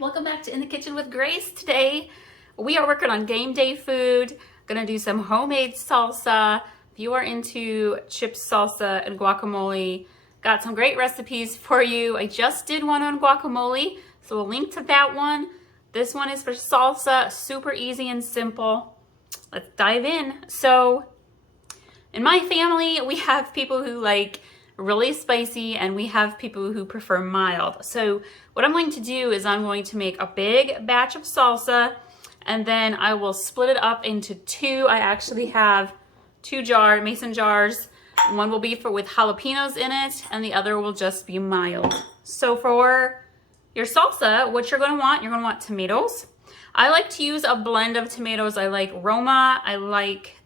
Welcome back to In the Kitchen with Grace. Today we are working on game day food. Gonna do some homemade salsa. If you are into chips, salsa, and guacamole, got some great recipes for you. I just did one on guacamole, so we'll link to that one. This one is for salsa, super easy and simple. Let's dive in. So in my family, we have people who like really spicy and we have people who prefer mild. So what I'm going to do is I'm going to make a big batch of salsa and then I will split it up into two. I actually have two mason jars. One will be with jalapenos in it and the other will just be mild. So for your salsa, what you're going to want tomatoes. I like to use a blend of tomatoes. I like Roma.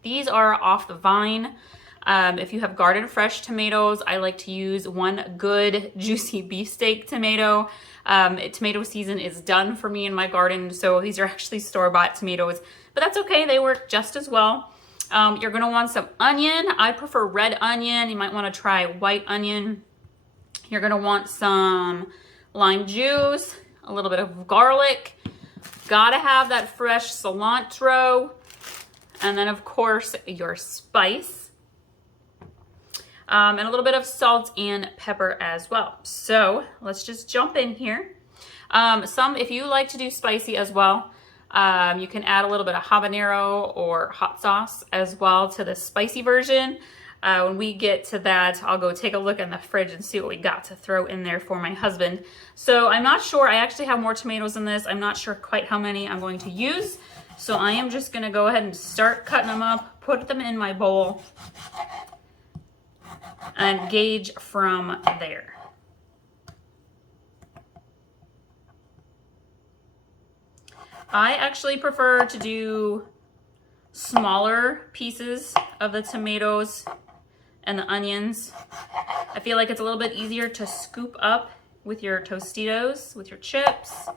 These are off the vine. If you have garden fresh tomatoes, I like to use one good juicy beefsteak tomato. Tomato season is done for me in my garden, so these are actually store-bought tomatoes, but that's okay. They work just as well. You're gonna want some onion. I prefer red onion. You might wanna try white onion. You're gonna want some lime juice, a little bit of garlic. Gotta have that fresh cilantro. And then of course your spice. And a little bit of salt and pepper as well. So let's just jump in here. If you like to do spicy as well, you can add a little bit of habanero or hot sauce as well to the spicy version. When we get to that, I'll go take a look in the fridge and see what we got to throw in there for my husband. So I'm not sure, I actually have more tomatoes in this. I'm not sure quite how many I'm going to use. So I am just gonna go ahead and start cutting them up, put them in my bowl, and gauge from there. I actually prefer to do smaller pieces of the tomatoes and the onions. I feel like it's a little bit easier to scoop up with your Tostitos, with your chips.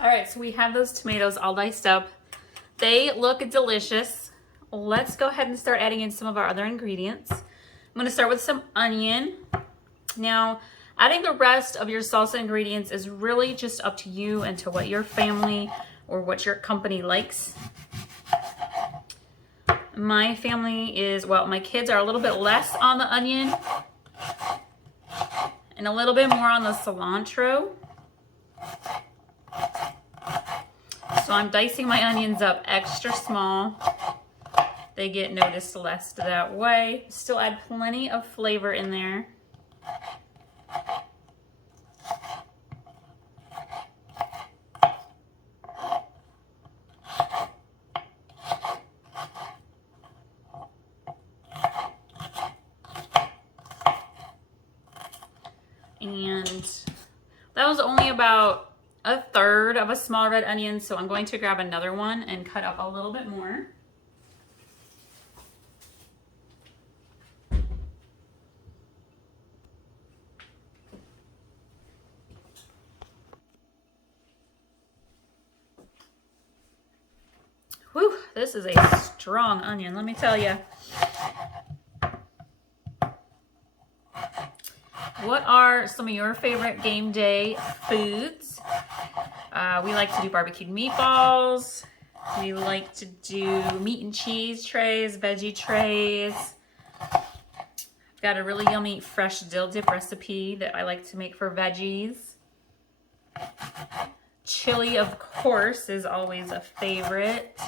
All right, so we have those tomatoes all diced up. They look delicious. Let's go ahead and start adding in some of our other ingredients. I'm gonna start with some onion. Now, adding the rest of your salsa ingredients is really just up to you and to what your family or what your company likes. My family is, well, my kids are a little bit less on the onion and a little bit more on the cilantro. So I'm dicing my onions up extra small. They get noticed less that way. Still add plenty of flavor in there. And that was only about a third of a small red onion, so I'm going to grab another one and cut up a little bit more. Whew, this is a strong onion, let me tell you. What are some of your favorite game day foods? We like to do barbecued meatballs. We like to do meat and cheese trays, veggie trays. I've got a really yummy fresh dill dip recipe that I like to make for veggies. Chili, of course, is always a favorite.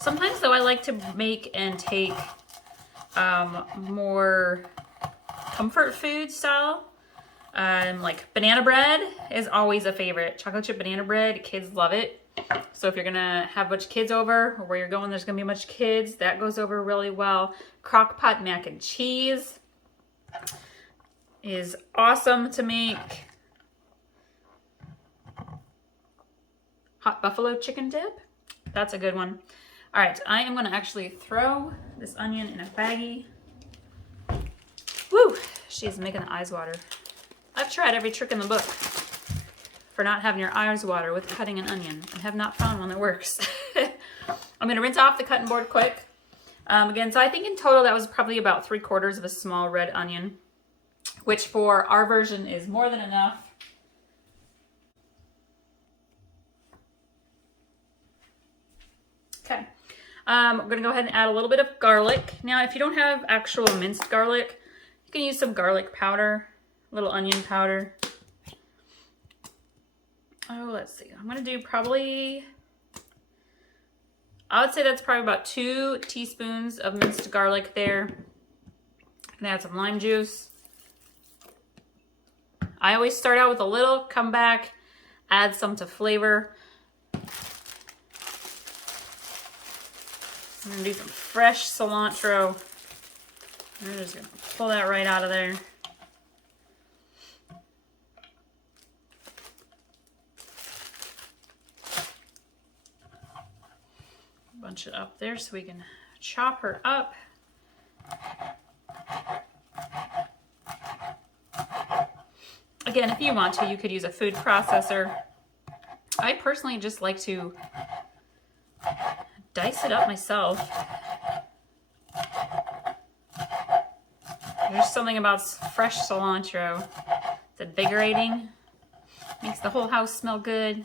Sometimes, though, I like to make and take more comfort food style. Like banana bread is always a favorite. Chocolate chip banana bread, kids love it. So if you're gonna have a bunch of kids over, or where you're going there's gonna be a bunch of kids, that goes over really well. Crock pot mac and cheese is awesome to make. hot buffalo chicken dip. That's a good one. All right, I am gonna actually throw this onion in a baggie. Woo, she's making the eyes water. I've tried every trick in the book for not having your eyes water with cutting an onion and have not found one that works. I'm gonna rinse off the cutting board quick. Again, so I think in total that was probably about 3/4 of a small red onion, which for our version is more than enough. Okay, we're gonna go ahead and add a little bit of garlic. Now, if you don't have actual minced garlic, you can use some garlic powder, a little onion powder. Oh, let's see. I'm gonna do probably, I would say that's probably about 2 teaspoons of minced garlic there. And add some lime juice. I always start out with a little, come back, add some to flavor. I'm gonna do some fresh cilantro. I'm just gonna pull that right out of there. Bunch it up there so we can chop her up. Again, if you want to, you could use a food processor. I personally just like to dice it up myself. There's something about fresh cilantro. It's invigorating. Makes the whole house smell good.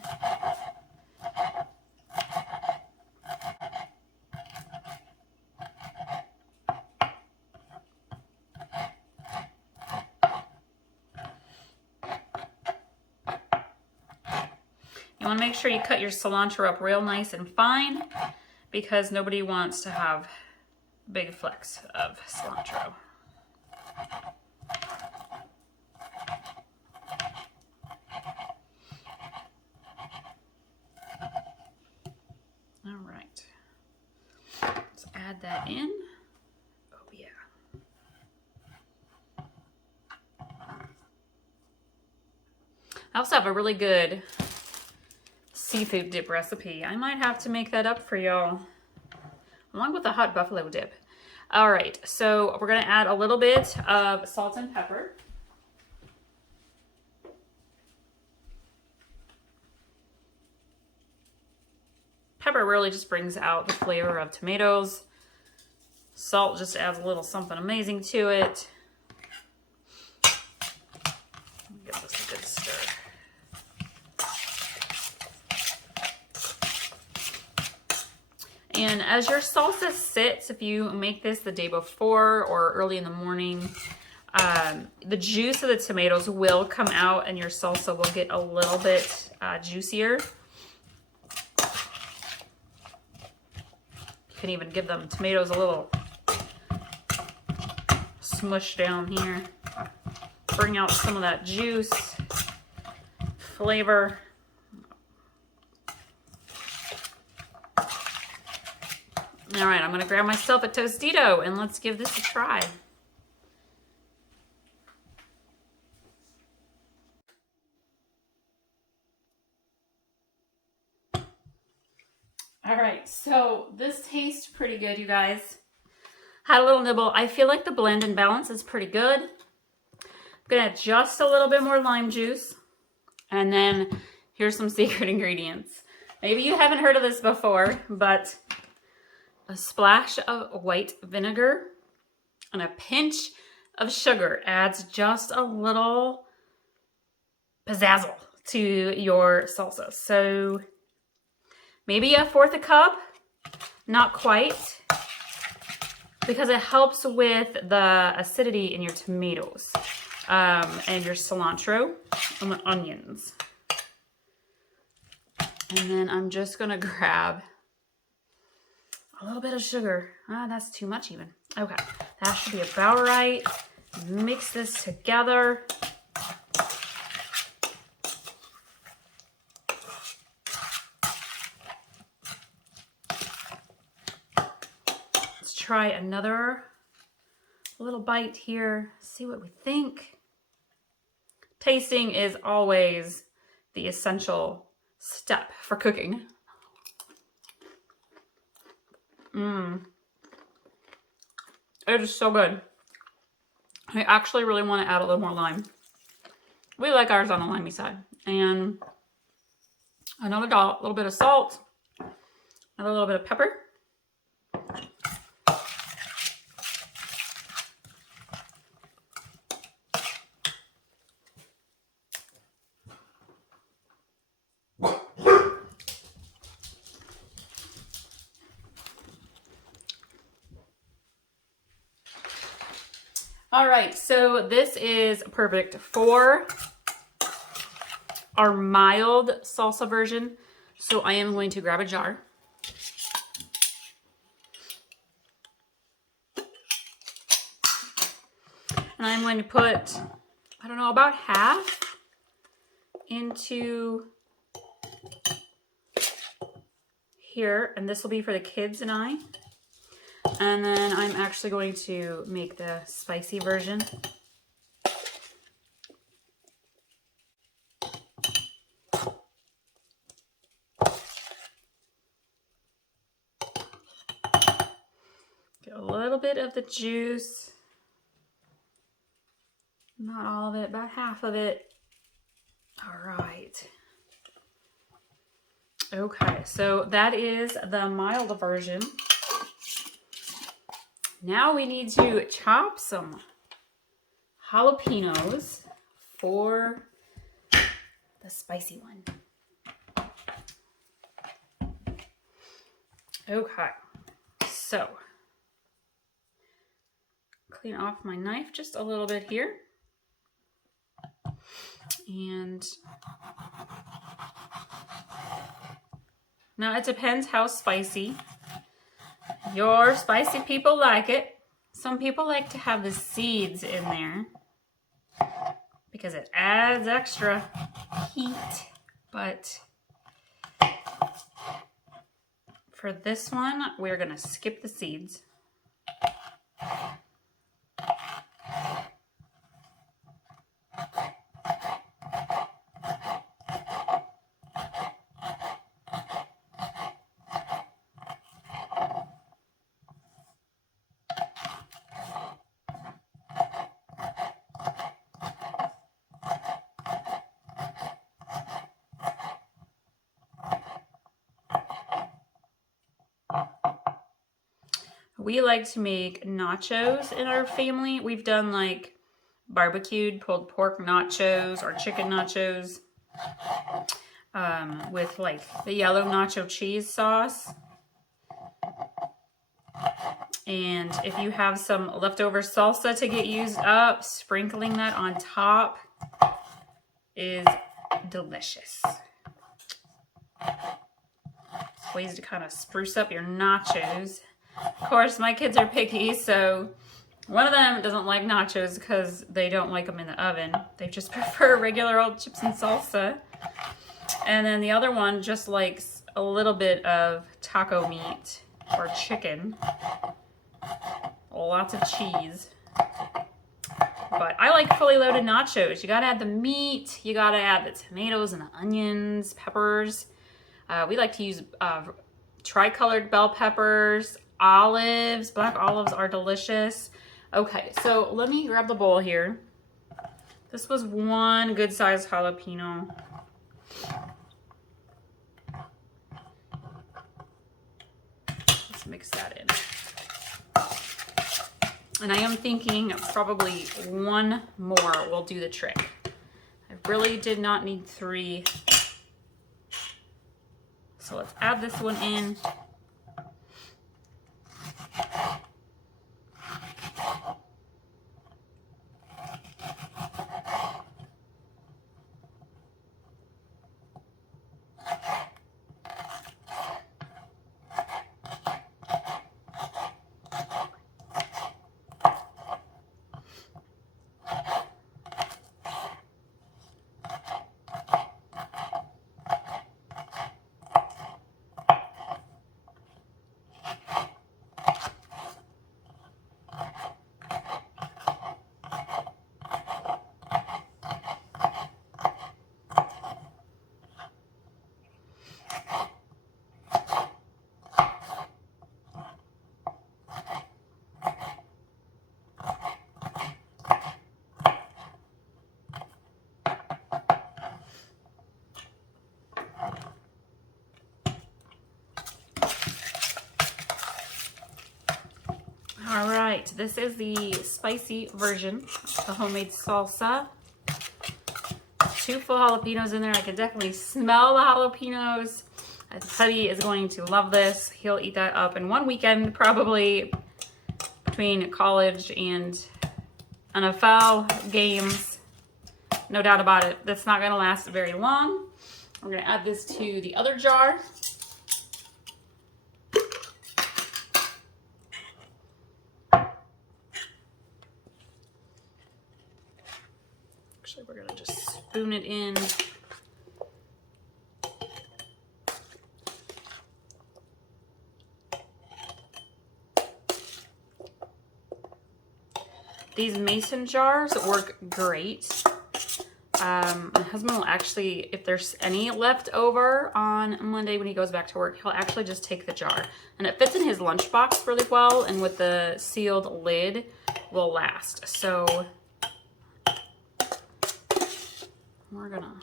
You want to make sure you cut your cilantro up real nice and fine because nobody wants to have big flecks of cilantro. All right, let's add that in. Oh yeah. I also have a really good seafood dip recipe. I might have to make that up for y'all, along with the hot buffalo dip. All right, so we're gonna add a little bit of salt and pepper. Pepper really just brings out the flavor of tomatoes. Salt just adds a little something amazing to it. Give this a good stir. And as your salsa sits, if you make this the day before or early in the morning, the juice of the tomatoes will come out and your salsa will get a little bit juicier. You can even give them tomatoes a little smush down here. Bring out some of that juice, flavor. All right, I'm gonna grab myself a Tostito and let's give this a try. All right, so this tastes pretty good, you guys. Had a little nibble. I feel like the blend and balance is pretty good. I'm gonna add just a little bit more lime juice. And then here's some secret ingredients. Maybe you haven't heard of this before, but a splash of white vinegar and a pinch of sugar adds just a little pizzazzle to your salsa. So maybe 1/4 cup, not quite, because it helps with the acidity in your tomatoes and your cilantro and the onions. And then I'm just gonna grab a little bit of sugar. That's too much even. Okay, that should be about right. Mix this together. Let's try another little bite here. See what we think. Tasting is always the essential step for cooking. It is so good. I actually really want to add a little more lime. We like ours on the limey side. And another little bit of salt, another little bit of pepper. All right, so this is perfect for our mild salsa version. So I am going to grab a jar. And I'm going to put, I don't know, about half into here. And this will be for the kids and I. And then I'm actually going to make the spicy version. Get a little bit of the juice. Not all of it, about half of it. All right. Okay, so that is the mild version. Now we need to chop some jalapenos for the spicy one. Okay, so clean off my knife just a little bit here. And now it depends how spicy your spicy people like it. Some people like to have the seeds in there because it adds extra heat. But for this one, we're going to skip the seeds. We like to make nachos in our family. We've done like barbecued pulled pork nachos or chicken nachos with like the yellow nacho cheese sauce. And if you have some leftover salsa to get used up, sprinkling that on top is delicious. Ways to kind of spruce up your nachos. Of course, my kids are picky, so one of them doesn't like nachos because they don't like them in the oven. They just prefer regular old chips and salsa. And then the other one just likes a little bit of taco meat or chicken. Lots of cheese. But I like fully loaded nachos. You gotta add the meat, you gotta add the tomatoes and the onions, peppers. We like to use tri-colored bell peppers, olives. Black olives are delicious. Okay, so let me grab the bowl here. This was one good sized jalapeno. Let's mix that in. And I am thinking probably one more will do the trick. I really did not need 3. So let's add this one in. right, this is the spicy version of the homemade salsa. 2 full jalapenos in there. I can definitely smell the jalapenos. Teddy is going to love this. He'll eat that up in one weekend, probably between college and NFL games. No doubt about it. That's not going to last very long. I'm going to add this to the other jar. Actually, we're going to just spoon it in. These mason jars work great. My husband will actually, if there's any left over on Monday when he goes back to work, he'll actually just take the jar. And it fits in his lunchbox really well, and with the sealed lid will last. So we're gonna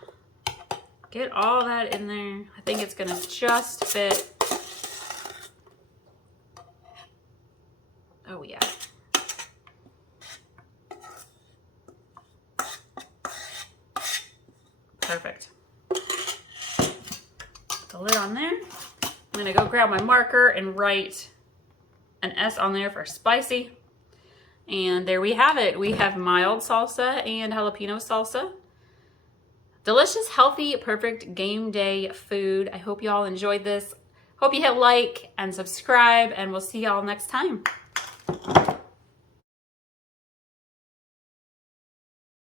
get all that in there. I think it's gonna just fit. Oh yeah. Perfect. Put the lid on there. I'm gonna go grab my marker and write an S on there for spicy. And there we have it. We have mild salsa and jalapeno salsa. Delicious, healthy, perfect game day food. I hope you all enjoyed this. Hope you hit like and subscribe, and we'll see y'all next time.